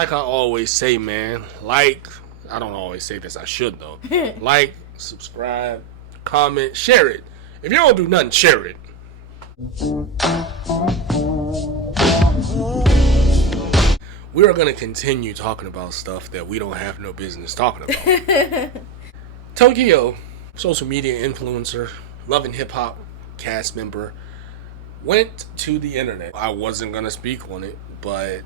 Like I always say, man, I don't always say this, I should though. Like, subscribe, comment, share it. If you don't do nothing, share it. We are going to continue talking about stuff that we don't have no business talking about. Tokyo, social media influencer, loving hip hop cast member, went to the internet. I wasn't going to speak on it, but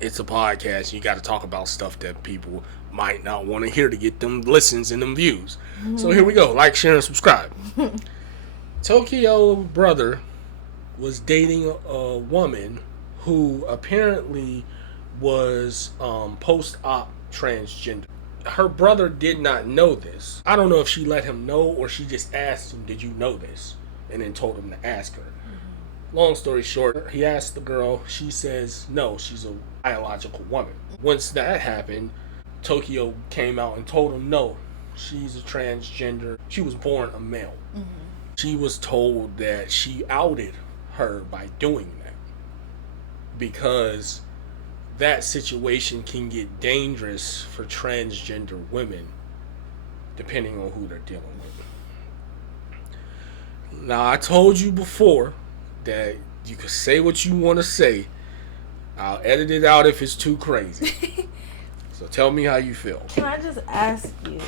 it's a podcast. You got to talk about stuff that people might not want to hear to get them listens and them views. So here we go. Like, share, and subscribe. Tokyo brother was dating a woman who apparently was post-op transgender. Her brother did not know this. I don't know if she let him know or she just asked him, did you know this? And then told him to ask her. Long story short, he asked the girl. She says, no, she's a biological woman. Once that happened, Tokyo came out and told him, no, she's a transgender. She was born a male. Mm-hmm. She was told that she outed her by doing that because that situation can get dangerous for transgender women depending on who they're dealing with. Now, I told you before that you can say what you want to say. I'll edit it out if it's too crazy. So tell me how you feel. Can I just ask you,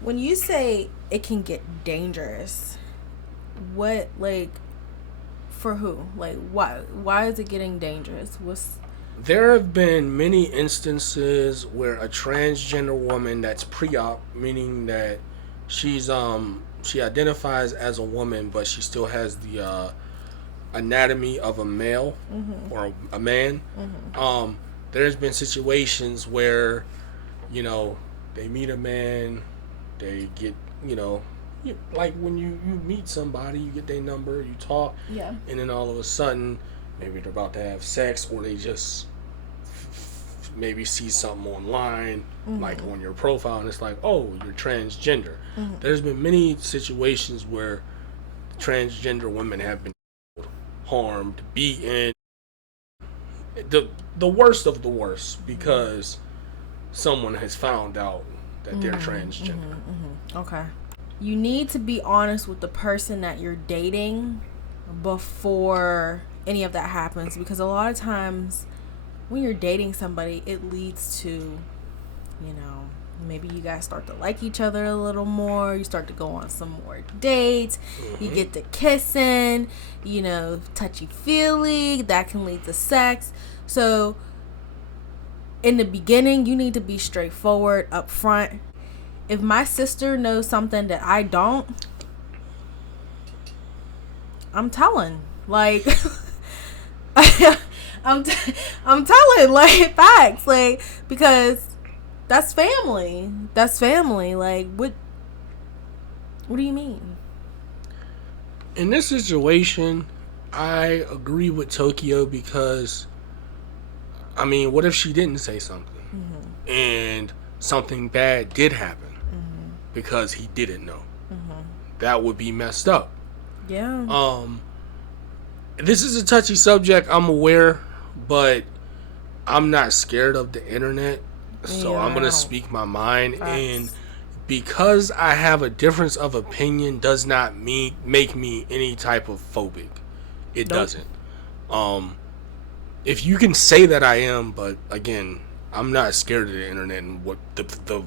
when you say it can get dangerous, what, like, for who? Like, why is it getting dangerous? There have been many instances where a transgender woman that's pre-op, meaning that she's she identifies as a woman, but she still has the anatomy of a male or a man. There's been situations where, they meet a man, they get, like when you meet somebody, you get their number, you talk, and then all of a sudden, maybe they're about to have sex, or they just maybe see something online, like on your profile, and it's like, oh, you're transgender. There's been many situations where transgender women have been harmed, beaten, the worst of the worst, because someone has found out that they're transgender. Okay. You need to be honest with the person that you're dating before any of that happens, because a lot of times when you're dating somebody, it leads to, maybe you guys start to like each other a little more. You start to go on some more dates. You get to kissing, touchy-feely. That can lead to sex. So in the beginning, you need to be straightforward up front. If my sister knows something that I don't, I'm telling. Like, I'm telling, like, facts. Like, because that's family. That's family. Like, what do you mean? In this situation, I agree with Tokyo because, what if she didn't say something? And something bad did happen because he didn't know? That would be messed up. Yeah. This is a touchy subject, I'm aware, but I'm not scared of the internet, so I'm going to speak my mind. Facts. And because I have a difference of opinion does not make me any type of phobic. It doesn't. If you can say that I am, but again, I'm not scared of the internet and what the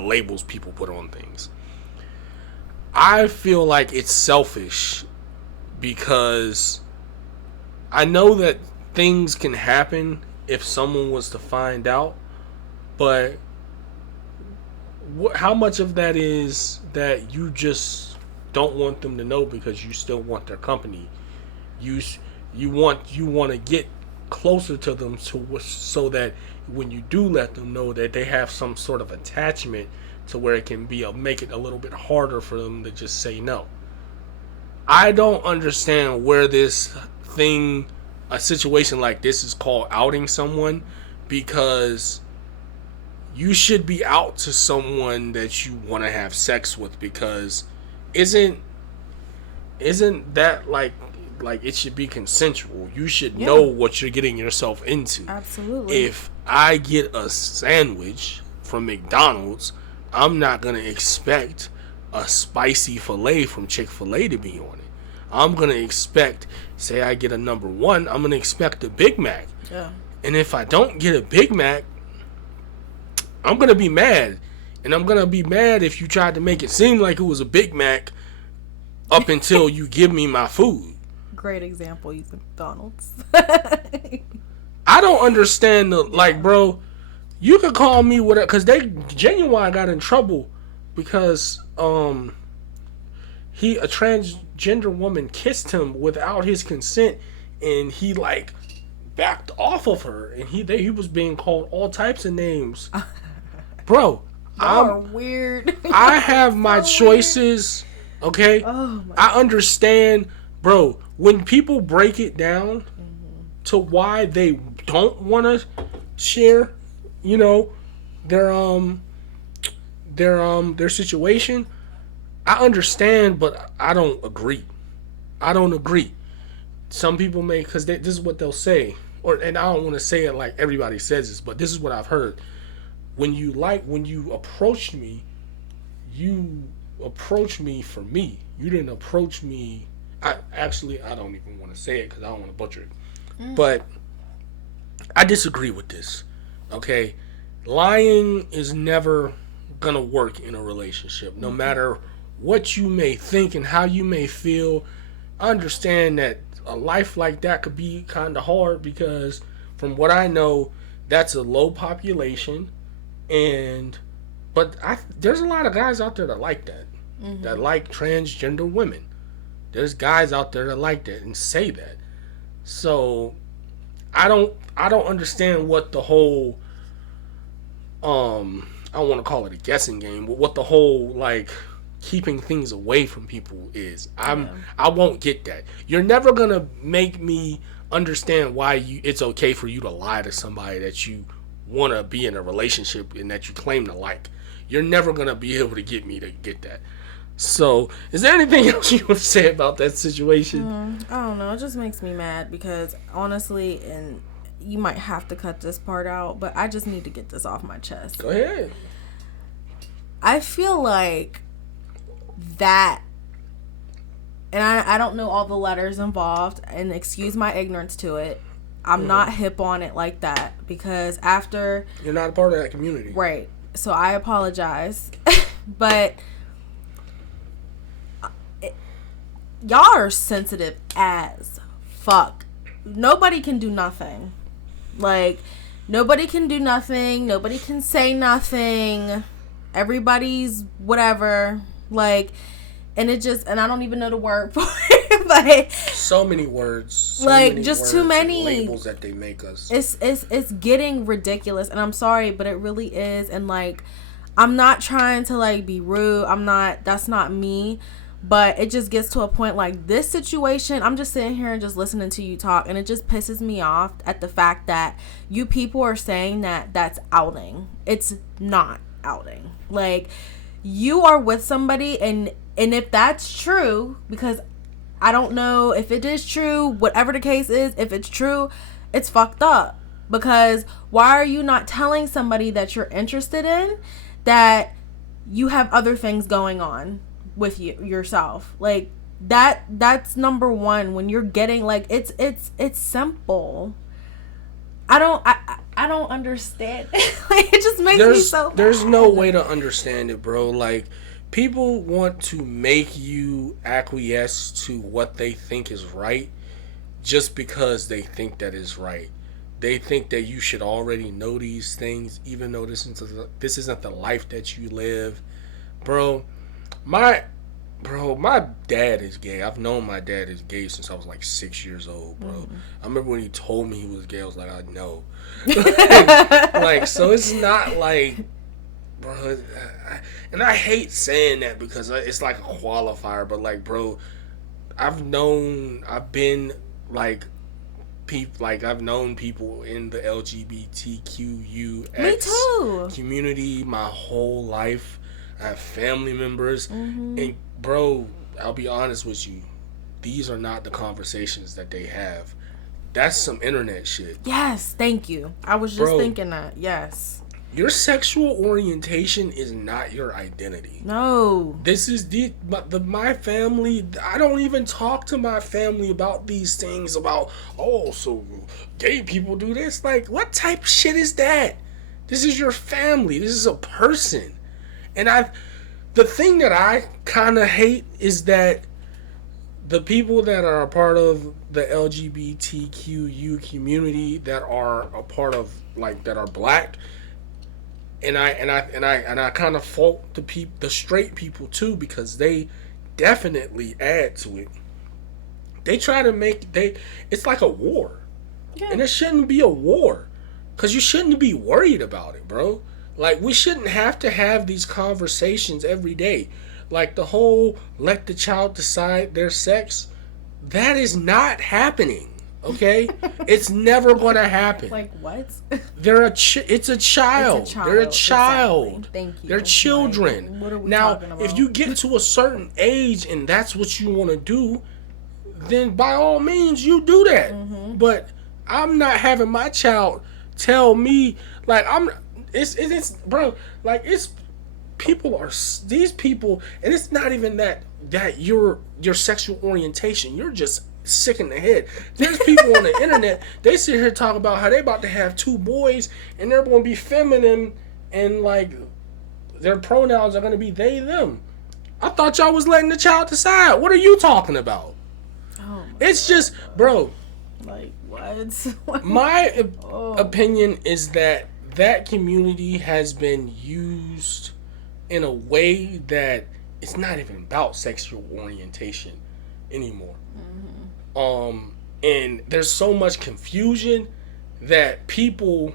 labels people put on things. I feel like it's selfish because I know that things can happen if someone was to find out, but how much of that is that you just don't want them to know because you still want their company? You want to get closer to them so that when you do let them know that they have some sort of attachment to where it can make it a little bit harder for them to just say no. I don't understand where a situation like this is called outing someone, because you should be out to someone that you want to have sex with, because isn't that like like it should be consensual. You should know what you're getting yourself into. Absolutely. If I get a sandwich from McDonald's, I'm not gonna expect a spicy filet from Chick-fil-A to be on it. I'm gonna expect, say I get a number one, I'm gonna expect a Big Mac. Yeah. And if I don't get a Big Mac, I'm gonna be mad. And I'm gonna be mad if you tried to make it seem like it was a Big Mac up until you give me my food. Great example using McDonald's. I don't understand the, like, bro, you could call me whatever, because they Genuine got in trouble because a transgender woman kissed him without his consent, and he like backed off of her, and he was being called all types of names. Bro, I'm weird. I have my choices, okay? Oh my I understand, bro, when people break it down to why they don't want to share, you know, their situation, I understand, but I don't agree. Some people may, because this is what they'll say, and I don't want to say it like everybody says this, but this is what I've heard. When you approached me, you approached me for me. You didn't approach me. I don't even want to say it because I don't want to butcher it. But I disagree with this. Okay, lying is never gonna work in a relationship, no matter what you may think and how you may feel. I understand that a life like that could be kind of hard because, from what I know, that's a low population, but there's a lot of guys out there that like that, that like transgender women. There's guys out there that like that and say that. So I don't understand what the whole I don't want to call it a guessing game, but what the whole like keeping things away from people is. I won't get that. You're never gonna make me understand why it's okay for you to lie to somebody that you want to be in a relationship and that you claim to like. You're never gonna be able to get me to get that. So, is there anything else you want to say about that situation? I don't know. It just makes me mad because honestly, and you might have to cut this part out, but I just need to get this off my chest. Go ahead. I feel like that, and I don't know all the letters involved, and excuse my ignorance to it. I'm not hip on it like that because after... You're not a part of that community. Right. So I apologize. But... y'all are sensitive as fuck. Nobody can do nothing. Like, nobody can do nothing. Nobody can say nothing. Everybody's whatever. Like, and it just, and I don't even know the word for it, but so many words, too many labels that they make us. It's getting ridiculous, and I'm sorry, but it really is. And like, I'm not trying to like be rude. That's not me. But it just gets to a point like this situation, I'm just sitting here and just listening to you talk, and it just pisses me off at the fact that you people are saying that that's outing. It's not outing. Like, you are with somebody, and if that's true, because I don't know if it is true, whatever the case is, if it's true, it's fucked up. Because why are you not telling somebody that you're interested in that you have other things going on with yourself? Like, that's number one. When you're getting like, it's simple. I don't understand. Like, it just makes me so mad. There's no way to understand it, bro. Like, people want to make you acquiesce to what they think is right just because they think that is right. They think that you should already know these things, even though this isn't the life that you live, bro. My dad is gay. I've known my dad is gay since I was like 6 years old, bro. I remember when he told me he was gay, I was like, I know. Like, so it's not like, bro, and I hate saying that because it's like a qualifier, but like, bro, I've known people in the LGBTQUX community my whole life. I have family members, and bro, I'll be honest with you, these are not the conversations that they have. That's some internet shit. Yes, thank you. I was just thinking that. Yes. Your sexual orientation is not your identity. No. This is my family. I don't even talk to my family about these things about, oh, so gay people do this. Like, what type of shit is that? This is your family. This is a person. And the thing that I kind of hate is that the people that are a part of the LGBTQU community that are a part of, like, that are black, and I kind of fault the straight people too, because they definitely add to it. They try to it's like a war. Yeah. And it shouldn't be a war, because you shouldn't be worried about it, bro. Like, we shouldn't have to have these conversations every day. Like, the whole let the child decide their sex, that is not happening. Okay? It's never gonna happen. Like, what? It's a child. They're a child. Exactly. Thank you. They're children. Like, what are we now, talking about? if you get to a certain age and that's what you want to do, then by all means you do that. Mm-hmm. But I'm not having my child tell me, like, it's bro, like, it's these people, and it's not even that your sexual orientation, you're just sick in the head. There's people on the internet, they sit here talking about how they about to have 2 boys and they're going to be feminine and, like, their pronouns are going to be they, them. I thought y'all was letting the child decide. What are you talking about? Oh, it's just, bro. Like, what? My opinion is that community has been used in a way that it's not even about sexual orientation anymore. Mm-hmm. And there's so much confusion that people,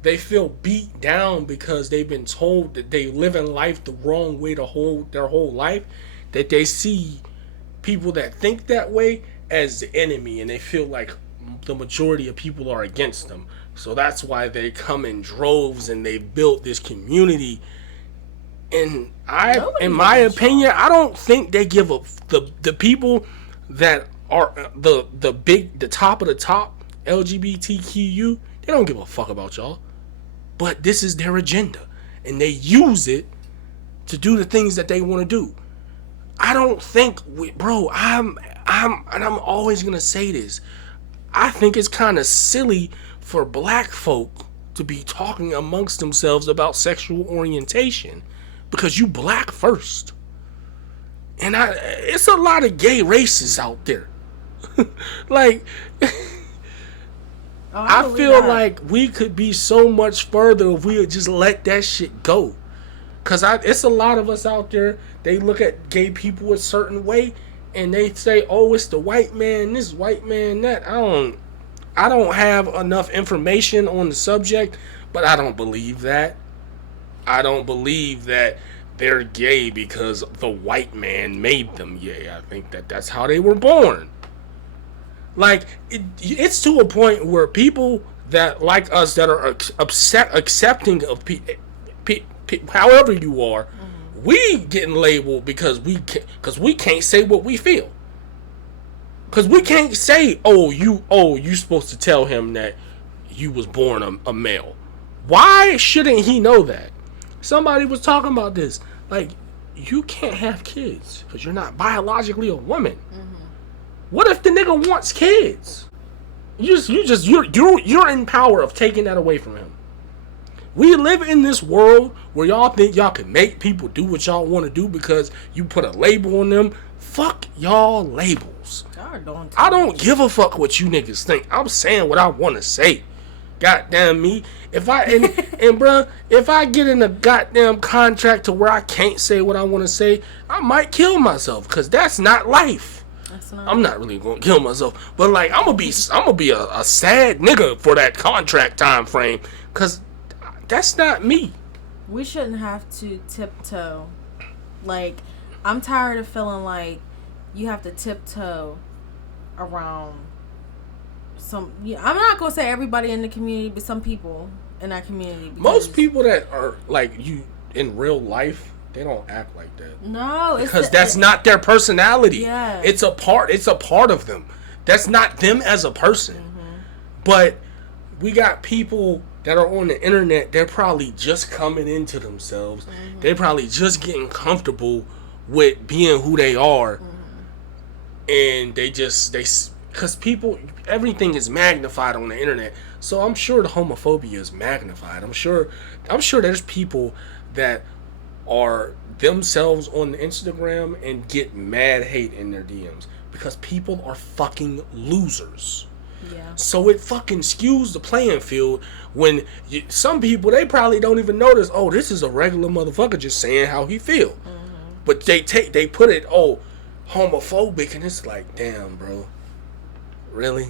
they feel beat down because they've been told that they live in life the wrong way their whole life, that they see people that think that way as the enemy, and they feel like the majority of people are against them. So that's why they come in droves and they built this community. And in my opinion, I don't think they give up the people that are the top of the top LGBTQ. They don't give a fuck about y'all. But this is their agenda, and they use it to do the things that they want to do. I don't think, I'm always gonna say this. I think it's kind of silly for black folk to be talking amongst themselves about sexual orientation, because you black first. And it's a lot of gay racists out there. Like, I feel like we could be so much further if we would just let that shit go. Because it's a lot of us out there, they look at gay people a certain way, and they say, oh, it's the white man this, white man that. I don't have enough information on the subject, but I don't believe that. I don't believe that they're gay because the white man made them gay. I think that's how they were born. Like, it's to a point where people that like us, that are accepting of however you are, we getting labeled because we can't say what we feel. Because we can't say, you supposed to tell him that you was born a male. Why shouldn't he know that? Somebody was talking about this. Like, you can't have kids because you're not biologically a woman. Mm-hmm. What if the nigga wants kids? You're in power of taking that away from him. We live in this world where y'all think y'all can make people do what y'all want to do because you put a label on them. Fuck y'all labels. I don't give a fuck what you niggas think. I'm saying what I want to say. Goddamn me. If I bruh, if I get in a goddamn contract to where I can't say what I want to say, I might kill myself, because that's not life. I'm not really gonna kill myself, but like, I'm gonna be a sad nigga for that contract time frame, because that's not me. We shouldn't have to tiptoe. Like, I'm tired of feeling like you have to tiptoe around some. I'm not gonna say everybody in the community, but some people in that community. Most people that are like you in real life they don't act like that. No, because that's not their personality. Yeah. It's a part of them. That's not them as a person. But we got people that are on the internet, they're probably just coming into themselves. They're probably just getting comfortable with being who they are. And because people, everything is magnified on the internet. So I'm sure the homophobia is magnified. I'm sure there's people that are themselves on the Instagram and get mad hate in their DMs because people are fucking losers. Yeah. So it fucking skews the playing field when some people, they probably don't even notice, oh, this is a regular motherfucker just saying how he feel. But they put it, oh, homophobic, and it's like, damn, bro, really?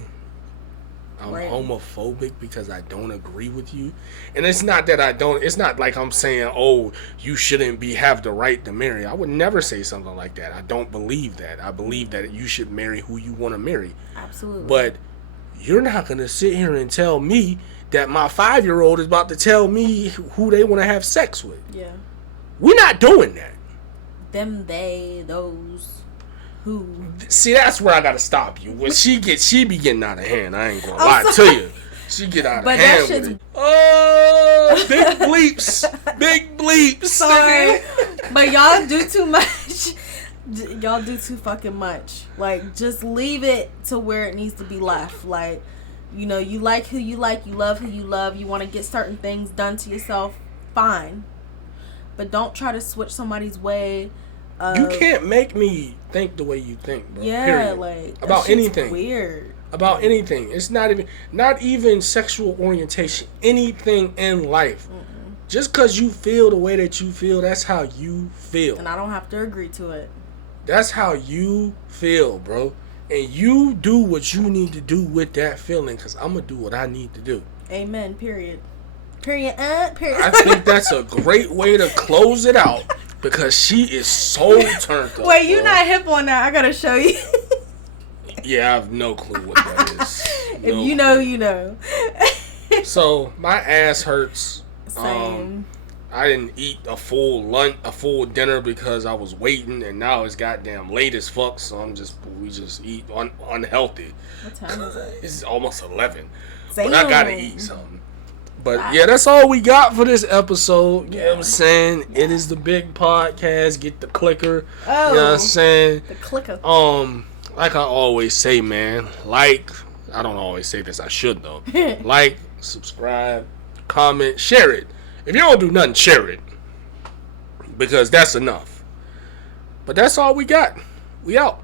I'm homophobic because I don't agree with you? And it's not that it's not like I'm saying, oh, you shouldn't have the right to marry. I would never say something like that. I don't believe that. I believe that you should marry who you want to marry. Absolutely. But you're not going to sit here and tell me that my 5-year-old is about to tell me who they want to have sex with. Yeah. We're not doing that. Them, they, those, who. See, that's where I got to stop you. When she be getting out of hand. I ain't going to lie to you. She get out of hand with it. Oh, big bleeps. Big bleeps. Sorry. But y'all do too much. Y'all do too fucking much. Like, just leave it to where it needs to be left. Like, you know, you like who you like, you love who you love, you want to get certain things done to yourself, fine. But don't try to switch somebody's way. You can't make me think the way you think, bro. Yeah, period. like, about anything. Weird. About anything. It's not even sexual orientation. Anything in life. Just because you feel the way that you feel, that's how you feel. And I don't have to agree to it. That's how you feel, bro. And you do what you need to do with that feeling, because I'm going to do what I need to do. Amen. Period. Period. Period. I think that's a great way to close it out, because she is so turned up. Wait, you're not hip on that. I got to show you. Yeah, I have no clue what that is. If you know, you know. So, my ass hurts. Same. I didn't eat a full dinner because I was waiting, and now it's goddamn late as fuck. So we just eat unhealthy. What time is it? It's almost 11. Same. But I gotta eat something. But yeah, that's all we got for this episode. You know what I'm saying? Yeah. It is the big podcast. Get the clicker. Oh, you know what I'm saying? The clicker. Like I always say, man. I don't always say this. I should though. Like, subscribe, comment, share it. If you don't do nothing, share it. Because that's enough. But that's all we got. We out.